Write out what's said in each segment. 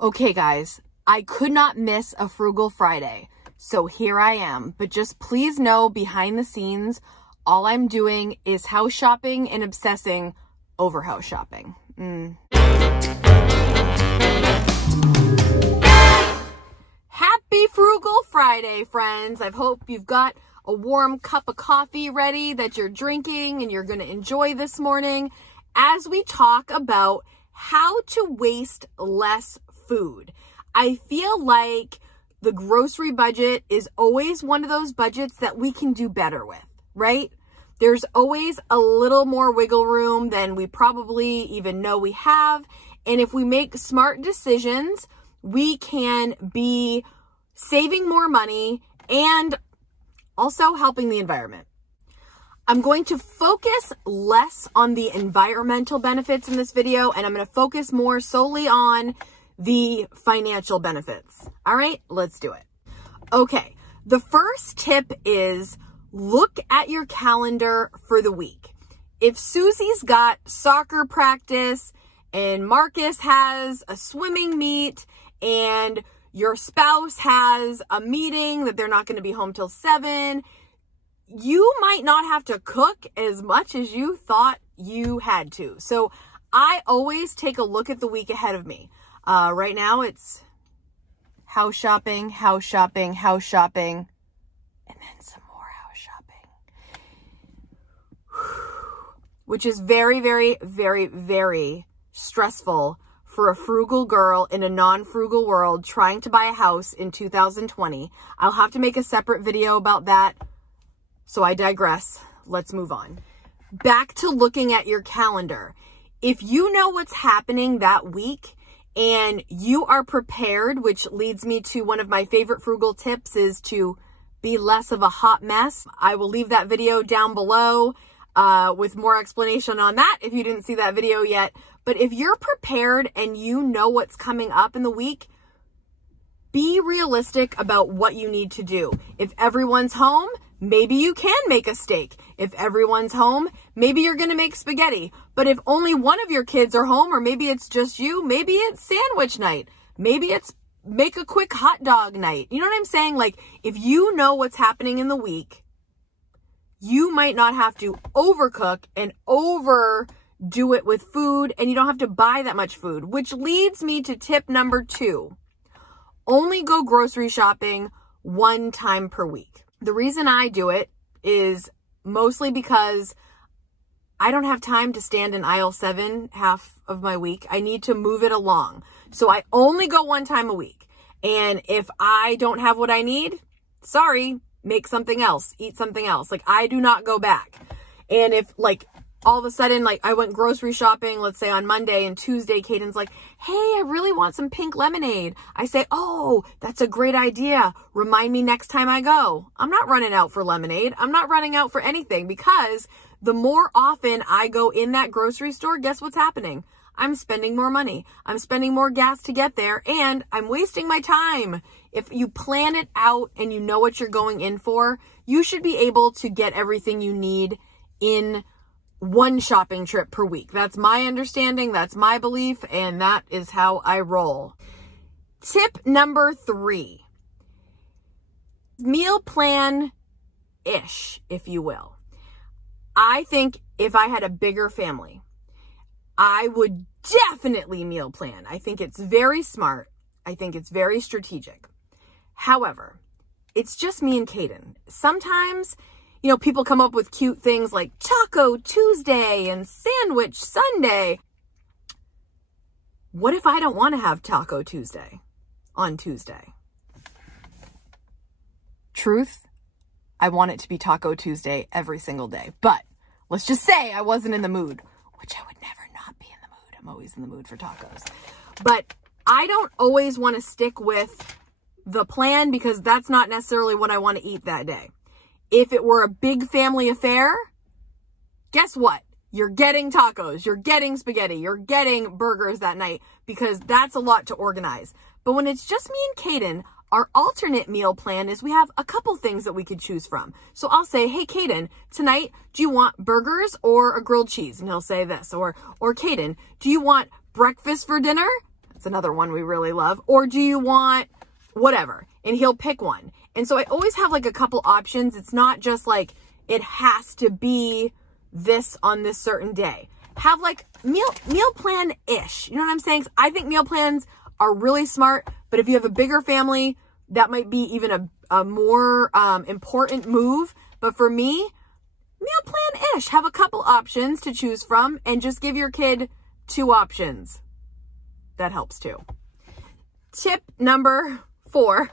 Okay, guys, I could not miss a Frugal Friday, so here I am. But just please know, behind the scenes, all I'm doing is house shopping and obsessing over house shopping. Happy Frugal Friday, friends. I hope you've got a warm cup of coffee ready that you're drinking and you're going to enjoy this morning as we talk about how to waste less food. I feel like the grocery budget is always one of those budgets that we can do better with, right? There's always a little more wiggle room than we probably even know we have. And if we make smart decisions, we can be saving more money and also helping the environment. I'm going to focus less on the environmental benefits in this video, and I'm going to focus more solely on the financial benefits. All right, let's do it. Okay, the first tip is look at your calendar for the week. If Susie's got soccer practice and Marcus has a swimming meet and your spouse has a meeting that they're not going to be home till 7, you might not have to cook as much as you thought you had to. So I always take a look at the week ahead of me. Right now it's house shopping, house shopping, house shopping, and then some more house shopping, which is very, very, very, very stressful for a frugal girl in a non-frugal world trying to buy a house in 2020. I'll have to make a separate video about that. So I digress. Let's move on. Back to looking at your calendar. If you know what's happening that week and you are prepared, which leads me to one of my favorite frugal tips, is to be less of a hot mess. I will leave that video down below with more explanation on that if you didn't see that video yet. But if you're prepared and you know what's coming up in the week, be realistic about what you need to do. If everyone's home, maybe you can make a steak. If everyone's home, maybe you're going to make spaghetti. But if only one of your kids are home, or maybe it's just you, maybe it's sandwich night. Maybe it's make a quick hot dog night. You know what I'm saying? Like, if you know what's happening in the week, you might not have to overcook and overdo it with food, and you don't have to buy that much food, which leads me to tip number 2. Only go grocery shopping one time per week. The reason I do it is mostly because I don't have time to stand in aisle 7 half of my week. I need to move it along. So I only go one time a week. And if I don't have what I need, sorry, make something else, eat something else. Like, I do not go back. And if, like, all of a sudden, like, I went grocery shopping, let's say on Monday, and Tuesday, Kaden's like, hey, I really want some pink lemonade. I say, oh, that's a great idea. Remind me next time I go. I'm not running out for lemonade. I'm not running out for anything, because the more often I go in that grocery store, guess what's happening? I'm spending more money. I'm spending more gas to get there, and I'm wasting my time. If you plan it out and you know what you're going in for, you should be able to get everything you need in one shopping trip per week. That's my understanding. That's my belief. And that is how I roll. Tip number 3, meal plan-ish, if you will. I think if I had a bigger family, I would definitely meal plan. I think it's very smart. I think it's very strategic. However, it's just me and Kaden. Sometimes, you know, people come up with cute things like Taco Tuesday and Sandwich Sunday. What if I don't want to have Taco Tuesday on Tuesday? Truth, I want it to be Taco Tuesday every single day. But let's just say I wasn't in the mood, which I would never not be in the mood. I'm always in the mood for tacos. But I don't always want to stick with the plan, because that's not necessarily what I want to eat that day. If it were a big family affair, guess what? You're getting tacos, you're getting spaghetti, you're getting burgers that night, because that's a lot to organize. But when it's just me and Kaden, our alternate meal plan is we have a couple things that we could choose from. So I'll say, hey, Kaden, tonight, do you want burgers or a grilled cheese? And he'll say this. Or Kaden, do you want breakfast for dinner? That's another one we really love. Or do you want whatever? And he'll pick one. And so I always have like a couple options. It's not just like it has to be this on this certain day. Have like meal plan-ish. You know what I'm saying? I think meal plans are really smart, but if you have a bigger family, that might be even a more important move. But for me, meal plan-ish. Have a couple options to choose from and just give your kid 2 options. That helps too. Tip number 4,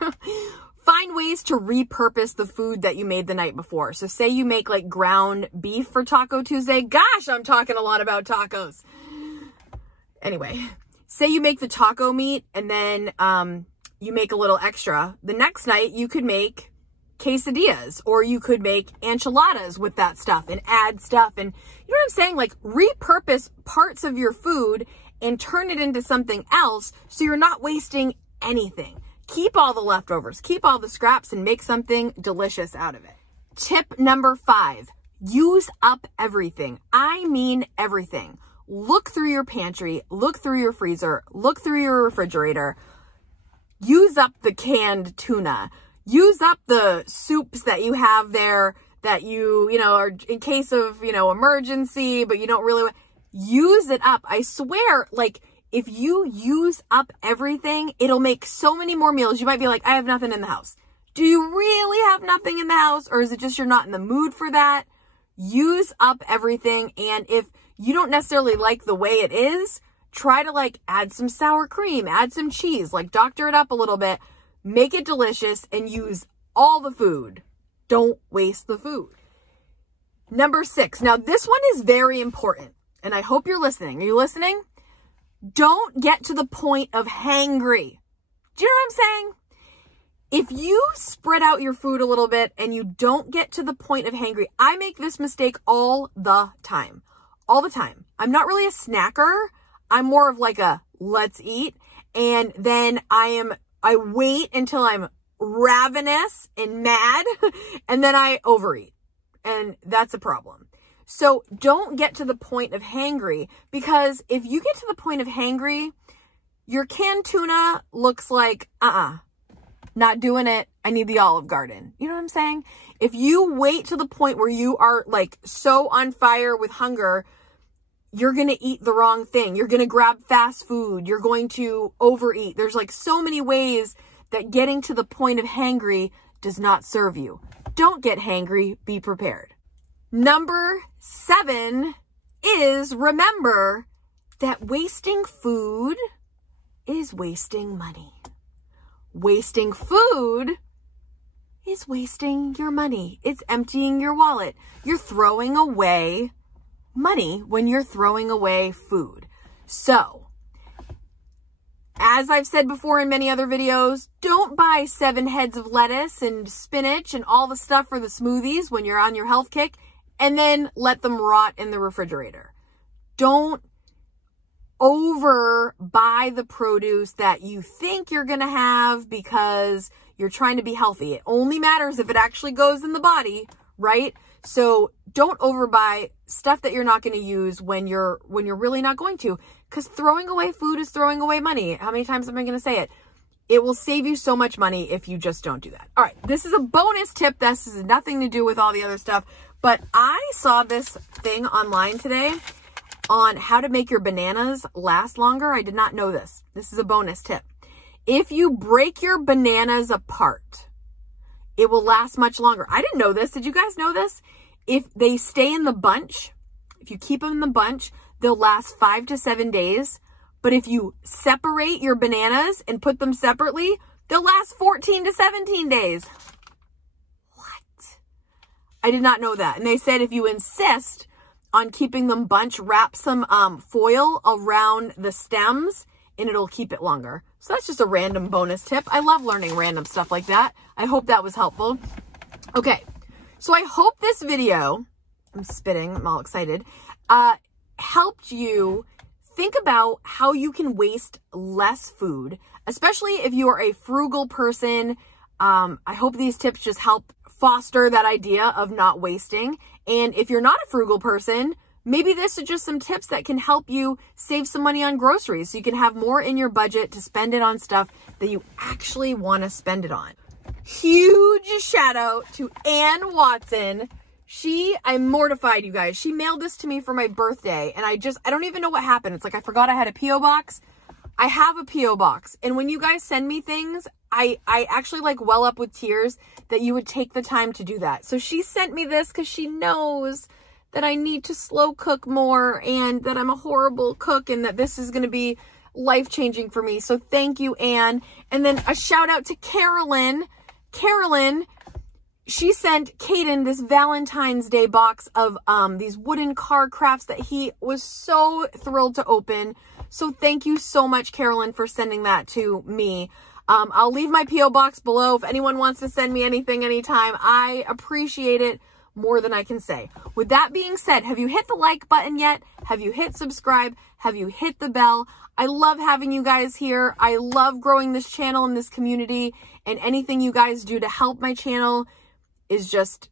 find ways to repurpose the food that you made the night before. So say you make like ground beef for Taco Tuesday. Gosh, I'm talking a lot about tacos. Anyway, say you make the taco meat and then you make a little extra. The next night you could make quesadillas, or you could make enchiladas with that stuff and add stuff. And you know what I'm saying? Like repurpose parts of your food and turn it into something else so you're not wasting anything. Keep all the leftovers, keep all the scraps, and make something delicious out of it. Tip number 5, use up everything. I mean everything. Look through your pantry, look through your freezer, look through your refrigerator. Use up the canned tuna. Use up the soups that you have there that you know, are in case of, you know, emergency, but you don't really want. Use it up. I swear, like, if you use up everything, it'll make so many more meals. You might be like, I have nothing in the house. Do you really have nothing in the house? Or is it just you're not in the mood for that? Use up everything. And if you don't necessarily like the way it is, try to like add some sour cream, add some cheese, like doctor it up a little bit, make it delicious, and use all the food. Don't waste the food. Number 6. Now this one is very important, and I hope you're listening. Are you listening? Don't get to the point of hangry. Do you know what I'm saying? If you spread out your food a little bit and you don't get to the point of hangry, I make this mistake all the time. All the time. I'm not really a snacker. I'm more of like a let's eat. And then I wait until I'm ravenous and mad and then I overeat. And that's a problem. So don't get to the point of hangry, because if you get to the point of hangry, your canned tuna looks like, not doing it. I need the Olive Garden. You know what I'm saying? If you wait to the point where you are like so on fire with hunger, you're going to eat the wrong thing. You're going to grab fast food. You're going to overeat. There's like so many ways that getting to the point of hangry does not serve you. Don't get hangry. Be prepared. Number 7 is remember that wasting food is wasting money. Wasting food is wasting your money. It's emptying your wallet. You're throwing away money when you're throwing away food. So, as I've said before in many other videos, don't buy 7 heads of lettuce and spinach and all the stuff for the smoothies when you're on your health kick and then let them rot in the refrigerator. Don't over buy the produce that you think you're going to have because you're trying to be healthy. It only matters if it actually goes in the body, right? So don't overbuy stuff that you're not going to use when you're really not going to, because throwing away food is throwing away money. How many times am I going to say it? It will save you so much money if you just don't do that. All right. This is a bonus tip. This has nothing to do with all the other stuff, but I saw this thing online today on how to make your bananas last longer. I did not know this. This is a bonus tip. If you break your bananas apart, it will last much longer. I didn't know this. Did you guys know this? If they stay in the bunch, if you keep them in the bunch, they'll last 5 to 7 days. But if you separate your bananas and put them separately, they'll last 14 to 17 days. What? I did not know that. And they said if you insist on keeping them bunch, wrap some foil around the stems and it'll keep it longer. So that's just a random bonus tip. I love learning random stuff like that. I hope that was helpful. Okay, so I hope this video, I'm spitting, I'm all excited, helped you think about how you can waste less food, especially if you are a frugal person. I hope these tips just help foster that idea of not wasting. And if you're not a frugal person, maybe this is just some tips that can help you save some money on groceries so you can have more in your budget to spend it on stuff that you actually want to spend it on. Huge shout out to Ann Watson. I'm mortified, you guys. She mailed this to me for my birthday, and I don't even know what happened. It's like I forgot I had a P.O. box. I have a P.O. box, and when you guys send me things, I actually like well up with tears that you would take the time to do that. So she sent me this because she knows that I need to slow cook more and that I'm a horrible cook and that this is going to be life-changing for me. So thank you, Anne. And then a shout out to Carolyn. Carolyn, she sent Kaden this Valentine's Day box of these wooden car crafts that he was so thrilled to open. So thank you so much, Carolyn, for sending that to me. I'll leave my P.O. box below if anyone wants to send me anything anytime. I appreciate it more than I can say. With that being said, have you hit the like button yet? Have you hit subscribe? Have you hit the bell? I love having you guys here. I love growing this channel and this community, and anything you guys do to help my channel is just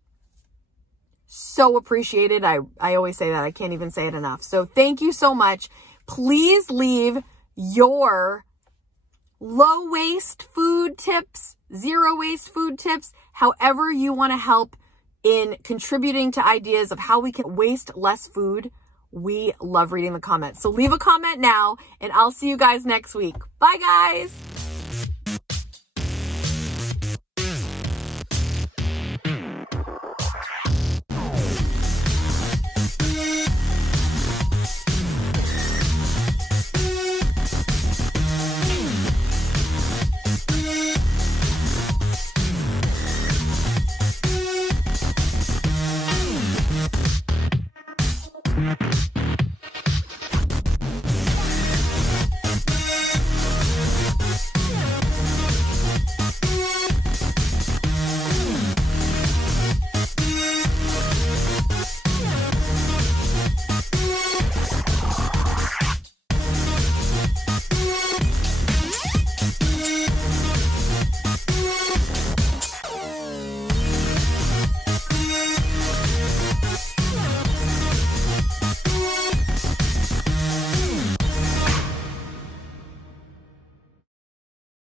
so appreciated. I always say that. I can't even say it enough. So thank you so much. Please leave your low waste food tips, zero waste food tips, however you want to help in contributing to ideas of how we can waste less food. We love reading the comments. So leave a comment now, and I'll see you guys next week. Bye, guys.